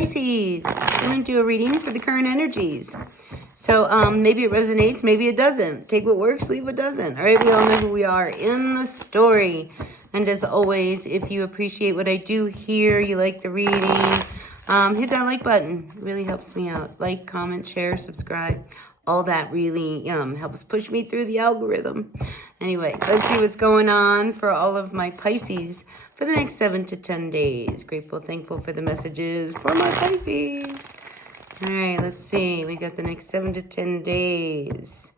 Pisces, I'm going to do a reading for the current energies. So maybe it resonates, maybe it doesn't. Take what works, leave what doesn't. All right, we all know who we are in the story. And as always, if you appreciate what I do here, you like the reading, hit that like button. It really helps me out. Like, comment, share, subscribe. All that really helps push me through the algorithm. Anyway, let's see what's going on for all of my Pisces for the next 7 to 10 days. Grateful, thankful for the messages for my Pisces. All right, let's see. We got the next 7 to 10 days.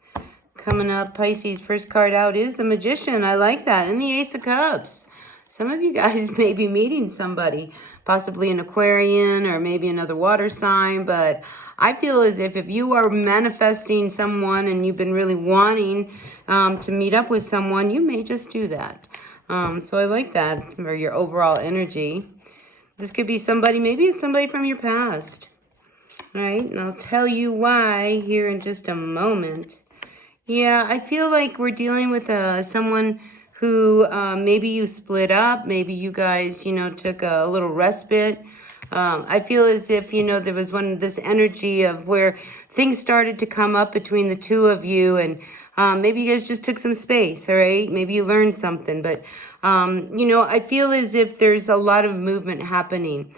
Coming up, Pisces, first card out is the Magician. I like that. And the Ace of Cups. Some of you guys may be meeting somebody, possibly an Aquarian or maybe another water sign, but I feel as if you are manifesting someone and you've been really wanting to meet up with someone, you may just do that. So I like that for your overall energy. This could be somebody, maybe it's somebody from your past. All right, and I'll tell you why here in just a moment. Yeah, I feel like we're dealing with someone who maybe you split up, maybe you guys, took a little respite. I feel as if, there was this energy of where things started to come up between the two of you, and maybe you guys just took some space, all right? Maybe you learned something, but, I feel as if there's a lot of movement happening.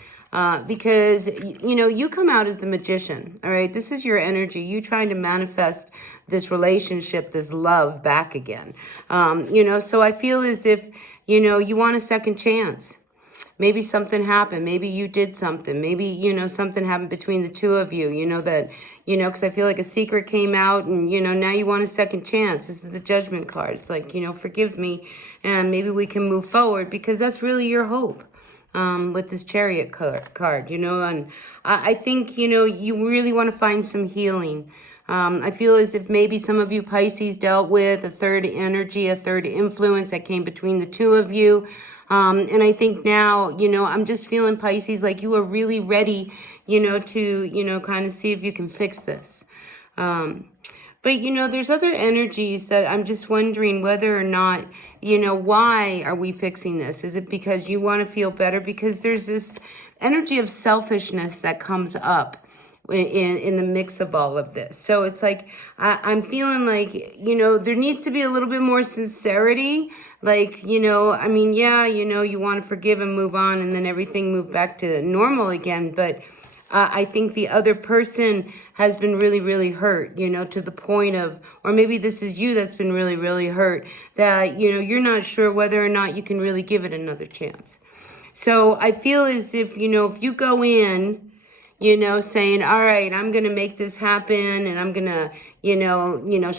Because, you come out as the Magician, all right? This is your energy. You trying to manifest this relationship, this love back again. So I feel as if, you want a second chance. Maybe something happened. Maybe you did something. Maybe, something happened between the two of you, because I feel like a secret came out and, now you want a second chance. This is the Judgment card. It's like, forgive me and maybe we can move forward, because that's really your hope. With this Chariot card, and I think, you really want to find some healing. I feel as if maybe some of you Pisces dealt with a third energy, a third influence that came between the two of you. And I think now, I'm just feeling Pisces like you are really ready, to, kind of see if you can fix this. But, there's other energies that I'm just wondering whether or not, why are we fixing this? Is it because you want to feel better? Because there's this energy of selfishness that comes up in the mix of all of this. So it's like, I'm feeling like, there needs to be a little bit more sincerity. Like, you want to forgive and move on and then everything move back to normal again. But I think the other person has been really, really hurt, to the point of, or maybe this is you that's been really, really hurt, that, you're not sure whether or not you can really give it another chance. So I feel as if, if you go in, saying, all right, I'm going to make this happen and I'm going to,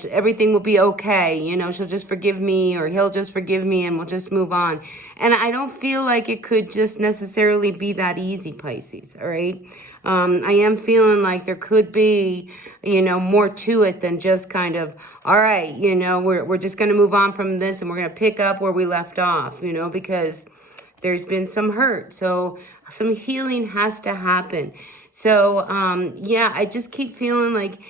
everything will be okay. She'll just forgive me or he'll just forgive me and we'll just move on. And I don't feel like it could just necessarily be that easy, Pisces. All right. I am feeling like there could be, more to it than just kind of, all right, we're just going to move on from this and we're going to pick up where we left off, because there's been some hurt. So some healing has to happen. So, I just keep feeling like,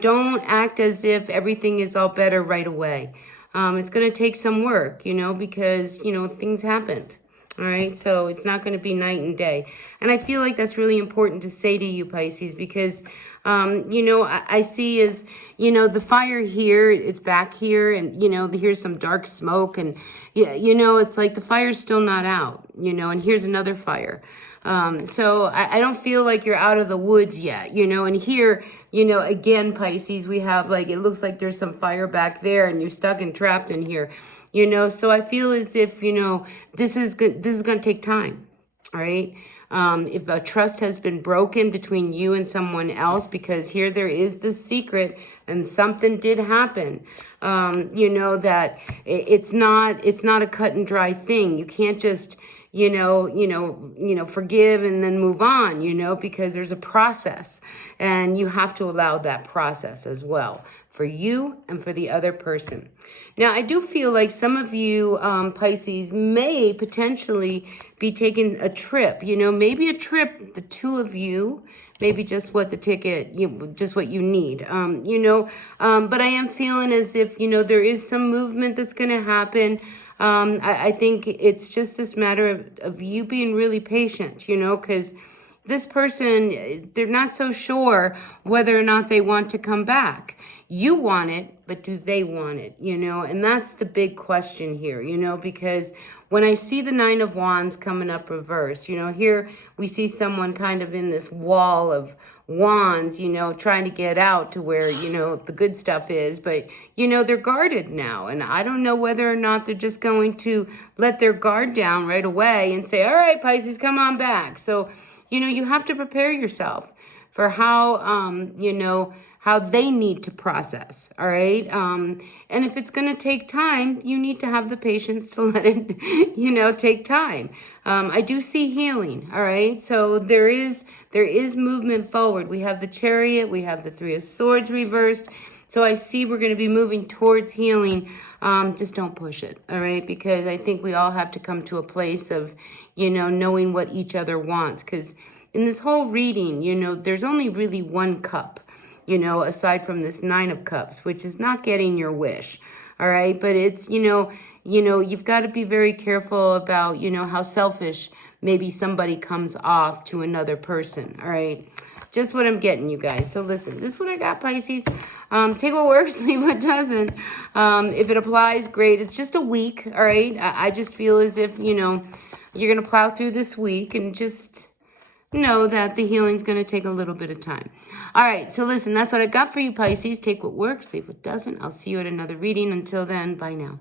don't act as if everything is all better right away. It's going to take some work, because, things happened. All right. So it's not going to be night and day. And I feel like that's really important to say to you, Pisces, because, I see is, the fire here, it's back here and, here's some dark smoke and, it's like the fire's still not out, and here's another fire. So I don't feel like you're out of the woods yet, and here, again, Pisces, we have like, it looks like there's some fire back there and you're stuck and trapped in here, so I feel as if, this is going to take time. All right. If a trust has been broken between you and someone else, because here there is the secret and something did happen, that it's not a cut and dry thing. You can't just, forgive and then move on, because there's a process and you have to allow that process as well for you and for the other person. Now, I do feel like some of you Pisces may potentially be taking a trip, maybe a trip, the two of you, maybe just what the ticket, just what you need, but I am feeling as if, there is some movement that's going to happen. I think it's just this matter of you being really patient, because this person, they're not so sure whether or not they want to come back. You want it, but do they want it? You know, and that's the big question here, you know, because when I see the Nine of Wands coming up reversed, you know, here we see someone kind of in this wall of wands, you know, trying to get out to where, you know, the good stuff is, but, you know, they're guarded now. And I don't know whether or not they're just going to let their guard down right away and say, all right, Pisces, come on back. So, you know, you have to prepare yourself for how, you know, how they need to process, all right? And if it's going to take time, you need to have the patience to let it, you know, take time. I do see healing, all right? So there is movement forward. We have the Chariot, we have the Three of Swords reversed. So I see we're going to be moving towards healing. Just don't push it, all right? Because I think we all have to come to a place of, you know, knowing what each other wants. Because in this whole reading, you know, there's only really one cup, you know, aside from this Nine of Cups, which is not getting your wish, all right? But it's, you know, you've got to be very careful about, you know, how selfish maybe somebody comes off to another person, all right? Just what I'm getting, you guys. So listen, this is what I got, Pisces. Take what works, leave what doesn't. If it applies, great. It's just a week, all right? I just feel as if, you know, you're going to plow through this week and just know that the healing's going to take a little bit of time. All right, so listen, that's what I got for you, Pisces. Take what works, leave what doesn't. I'll see you at another reading. Until then, bye now.